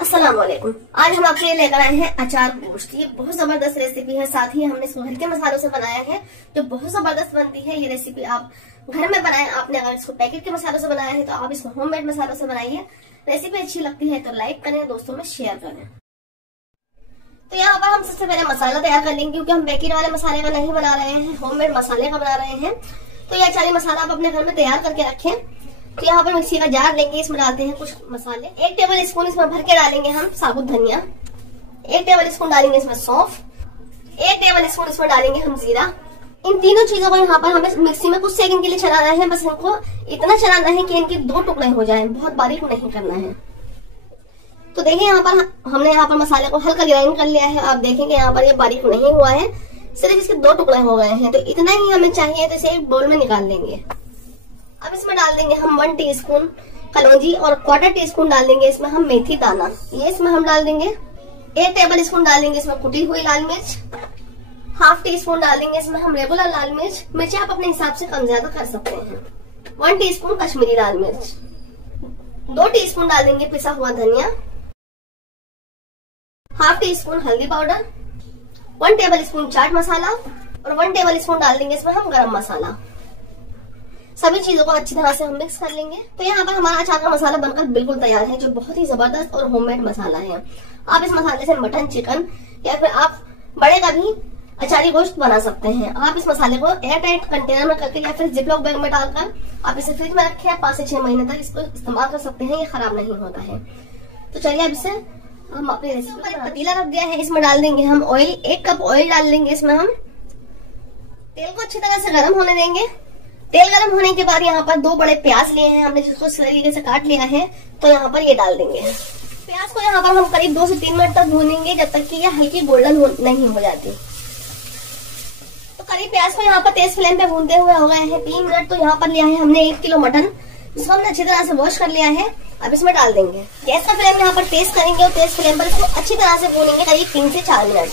अस्सलाम वालेकुम। आज हम आपके लिए लेकर आए हैं अचार गोश्त। ये बहुत जबरदस्त रेसिपी है, साथ ही हमने इसको हल्के मसालों से बनाया है जो बहुत जबरदस्त बनती है। ये रेसिपी आप घर में बनाए, आपने अगर इसको पैकेट के मसालों से बनाया है तो आप इसको होममेड मसालों से बनाइए। रेसिपी अच्छी लगती है तो लाइक करें, दोस्तों में शेयर करें। तो यहाँ पर हम सबसे पहले मसाला तैयार कर लेंगे, क्योंकि हम पैकेट वाले मसाले का नहीं बना रहे हैं, होममेड मसाले का बना रहे हैं। तो ये अचारी मसाला आप अपने घर में तैयार करके रखें। तो यहाँ पर मिक्सी का जार लेंगे, इसमें डालते हैं कुछ मसाले। 1 टेबल स्पून इसमें भर के डालेंगे हम साबुत धनिया। 1 टेबल स्पून डालेंगे इसमें सौंफ। 1 टेबल स्पून इसमें डालेंगे हम जीरा। इन तीनों चीजों को यहाँ पर हमें मिक्सी में कुछ सेकंड के लिए चलाना है। बस इनको इतना चलाना है कि इनके 2 टुकड़े हो जाएं, बहुत बारीक नहीं करना है। तो देखिए यहाँ पर हमने यहाँ पर मसाले को हल्का ग्राइंड कर लिया है। आप देखेंगे यहाँ पर ये बारीक नहीं हुआ है, सिर्फ इसके 2 टुकड़े हो गए हैं। तो इतना ही हमें चाहिए, तो इसे एक बोल में निकाल लेंगे। अब इसमें डाल देंगे हम 1 टीस्पून कलौंजी और 1/4 टीस्पून डाल देंगे इसमें हम मेथी दाना। ये इसमें हम डाल देंगे। 1 टेबल स्पून डाल देंगे इसमें कुटी हुई लाल मिर्च। 1/2 टीस्पून डाल देंगे इसमें हम रेगुलर लाल मिर्च। मिर्ची आप अपने हिसाब से कम ज्यादा कर सकते हैं। 1 टीस्पून कश्मीरी लाल मिर्च। 2 टीस्पून डाल देंगे पिसा हुआ धनिया। 1/2 टीस्पून हल्दी powder. 1 table spoon chaat masala और 1 टेबल स्पून डाल देंगे इसमें हम गरम मसाला। सभी चीजों को अच्छी तरह से हम मिक्स कर लेंगे। तो यहाँ पर हमारा अचार का मसाला बनकर बिल्कुल तैयार है, जो बहुत ही जबरदस्त और होममेड मसाला है। आप इस मसाले से मटन, चिकन या फिर आप बड़े का भी अचारी गोश्त बना सकते हैं। आप इस मसाले को एयर टाइट कंटेनर में करके या फिर जिपलॉक बैग में डालकर आप इसे फ्रिज में रखें। 5 से 6 महीने तक इसको इस्तेमाल कर सकते हैं, ये खराब नहीं होता है। तो चलिए अब इसे हम अपनी रेसिपी पर पतीला रख दिया है, इसमें डाल देंगे हम ऑयल। 1 कप ऑयल डाल देंगे इसमें हम। तेल को अच्छी तरह से गर्म होने देंगे। तेल गर्म होने के बाद यहाँ पर 2 बड़े प्याज लिए हैं हमने, जिसको इस तरीके से काट लिया है। तो यहाँ पर ये डाल देंगे। प्याज को यहाँ पर हम करीब 2 से 3 मिनट तक भूनेंगे, जब तक कि ये हल्की गोल्डन नहीं हो जाती। तो करीब प्याज को यहाँ पर तेज फ्लेम पे भूनते हुए हो गए हैं 3 मिनट। तो यहाँ पर लिया है हमने 1 किलो मटन, जिसको हमने अच्छी तरह से वॉश कर लिया है। अब इसमें डाल देंगे। गैस का फ्लेम यहाँ पर तेज करेंगे और तेज फ्लेम पर इसको अच्छी तरह से भूनेंगे करीब 3 से 4 मिनट,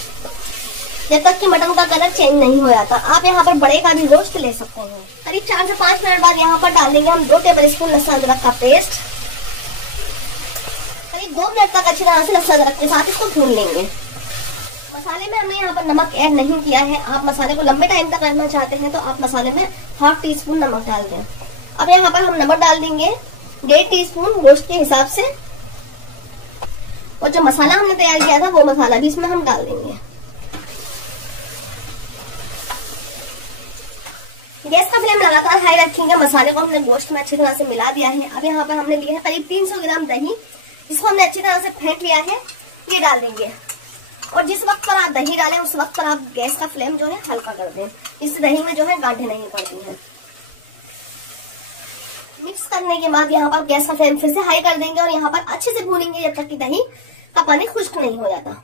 जब तक कि मटन का कलर चेंज नहीं हो जाता। आप यहाँ पर बड़े का भी रोस्ट ले सकते हैं। करीब 4 से 5 मिनट बाद यहाँ पर डाल देंगे हम 2 टेबल स्पून लहसुन अदरक का पेस्ट। करीब 2 मिनट तक अच्छी तरह से लहसुन अदरक के साथ इसको भून लेंगे। मसाले में हमने यहाँ पर नमक ऐड नहीं किया है। आप मसाले को लंबे टाइम तक रखना चाहते हैं तो आप मसाले में 1/2 टीस्पून नमक डाल दें। अब यहाँ पर हम नमक डाल देंगे 1.5 टीस्पून गोश्त के हिसाब से, और जो मसाला हमने तैयार किया था वो मसाला भी इसमें हम डाल देंगे। गैस का फ्लेम लगातार हाई रखेंगे। मसाले को हमने गोश्त में अच्छी तरह से मिला दिया है। अब यहाँ पर हमने लिया है करीब 300 ग्राम दही, जिसको हमने अच्छी तरह से फेंट लिया है, ये डाल देंगे। और जिस वक्त पर आप दही डालें उस वक्त पर आप गैस का फ्लेम जो है हल्का कर दें, इससे दही में जो है गांठें नहीं पड़ती हैं। मिक्स करने के बाद यहाँ पर गैस का फ्लेम फिर से हाई कर देंगे और यहाँ पर अच्छे से भूनेंगे जब तक कि दही का पानी खुश्क नहीं हो जाता।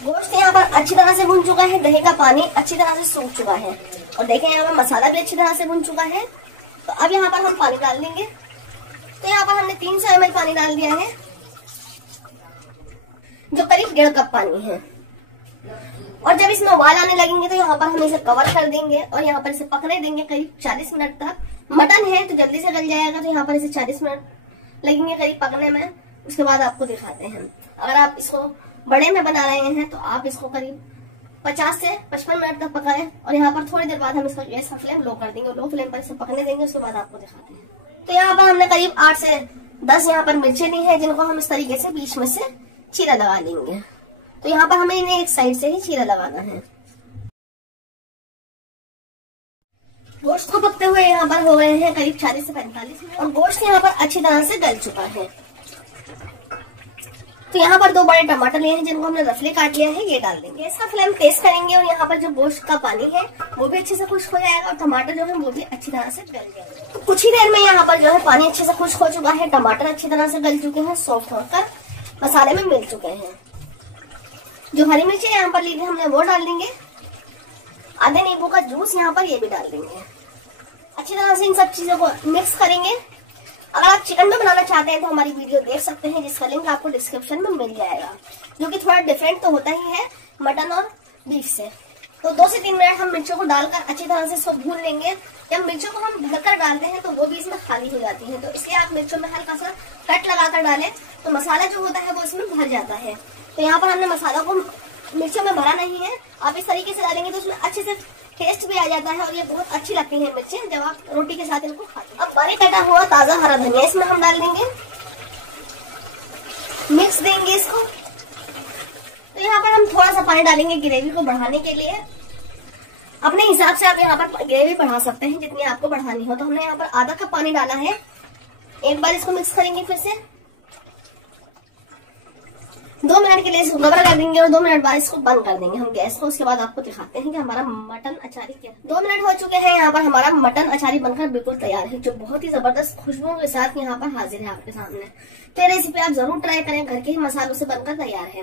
गोश्त यहाँ पर अच्छी तरह से भून चुका है, दही का पानी अच्छी तरह से सूख चुका है, और देखें यहाँ पर मसाला भी अच्छी तरह से भून चुका है। तो अब यहाँ पर हम पानी डाल देंगे। तो यहाँ पर हमने 300 ml पानी डाल दिया है, जो करीब 1.5 कप पानी है। और जब इसमें उबाल आने लगेंगे तो यहाँ पर हम इसे कवर कर देंगे और यहाँ पर इसे पकने देंगे करीब 40 मिनट तक। मटन है तो जल्दी से गल जाएगा, तो यहाँ पर इसे 40 मिनट लगेंगे करीब पकने में। उसके बाद आपको दिखाते हैं। अगर आप इसको बड़े में बना रहे हैं तो आप इसको करीब 50 से 55 मिनट तक पकाएं, और यहाँ पर थोड़ी देर बाद हम इसका गैस का फ्लेम लो कर देंगे। लो फ्लेम पर इसे पकने देंगे, उसके बाद आपको दिखाते हैं। तो यहाँ पर हमने करीब 8 से 10 यहाँ पर मिर्चें ली हैं, जिनको हम इस तरीके से बीच में से चीरा लगा लेंगे। तो यहाँ पर हमें इन्हें एक साइड से ही चीरा लगाना है। गोश्त को पकते हुए यहाँ पर हो गए हैं करीब 40 से 45 मिनट, और गोश्त यहाँ पर अच्छी तरह से गल चुका है। तो यहाँ पर 2 बड़े टमाटर लिए हैं, जिनको हमने रफली काट लिया है, ये डाल देंगे। इसका फ्लेम तेज करेंगे और यहाँ पर जो गोश्त का पानी है वो भी अच्छे से खुश्क हो जाएगा, और टमाटर जो है वो भी अच्छी तरह से गल जाएगा। तो कुछ ही देर में यहाँ पर जो है पानी अच्छे से खुश्क हो चुका है, टमाटर अच्छी तरह से गल चुके हैं, सॉफ्ट होकर मसाले में मिल चुके हैं। जो हरी मिर्ची यहाँ पर ली थी हमने वो डाल देंगे। आधे नींबू का जूस यहाँ पर ये भी डाल देंगे। अच्छी तरह से इन सब चीजों को मिक्स करेंगे। अगर आप चिकन में बनाना चाहते हैं तो हमारी वीडियो देख सकते हैं, जिसका लिंक आपको डिस्क्रिप्शन में मिल जाएगा, जो कि थोड़ा डिफरेंट तो होता ही है मटन और बीफ से। तो 2 से 3 मिनट हम मिर्चों को डालकर अच्छी तरह से इसको भून लेंगे। जब मिर्चों को हम ढककर डालते हैं तो वो भी इसमें खाली हो जाती है, तो इसलिए आप मिर्चों में हल्का सा कट लगाकर डालें तो मसाला जो होता है वो इसमें भर जाता है। तो यहाँ पर हमने मसाला को मिर्चों में भरा नहीं है, आप इस तरीके से डालेंगे तो उसमें अच्छे से टेस्ट भी आ जाता है और ये बहुत अच्छी लगती है मिर्चें जब आप रोटी के साथ इनको खाते हैं। अब बारीक कटा हुआ ताजा हरा धनिया इसमें हम डाल देंगे, मिक्स देंगे इसको। तो यहाँ पर हम थोड़ा सा पानी डालेंगे ग्रेवी को बढ़ाने के लिए। अपने हिसाब से आप यहाँ पर ग्रेवी बढ़ा सकते हैं जितनी आपको बढ़ानी हो। तो हमने यहाँ पर आधा कप पानी डाला है। एक बार इसको मिक्स करेंगे फिर से, 2 मिनट के लिए इसको कवर कर देंगे और 2 मिनट बाद इसको बंद कर देंगे हम गैस को। उसके बाद आपको दिखाते हैं कि हमारा मटन अचारी क्या है। 2 मिनट हो चुके हैं, यहाँ पर हमारा मटन अचारी बनकर बिल्कुल तैयार है, जो बहुत ही जबरदस्त खुशबू के साथ यहाँ पर हाजिर है आपके सामने। तो ये रेसिपी आप जरूर ट्राई करें, घर के ही मसालों से बनकर तैयार है।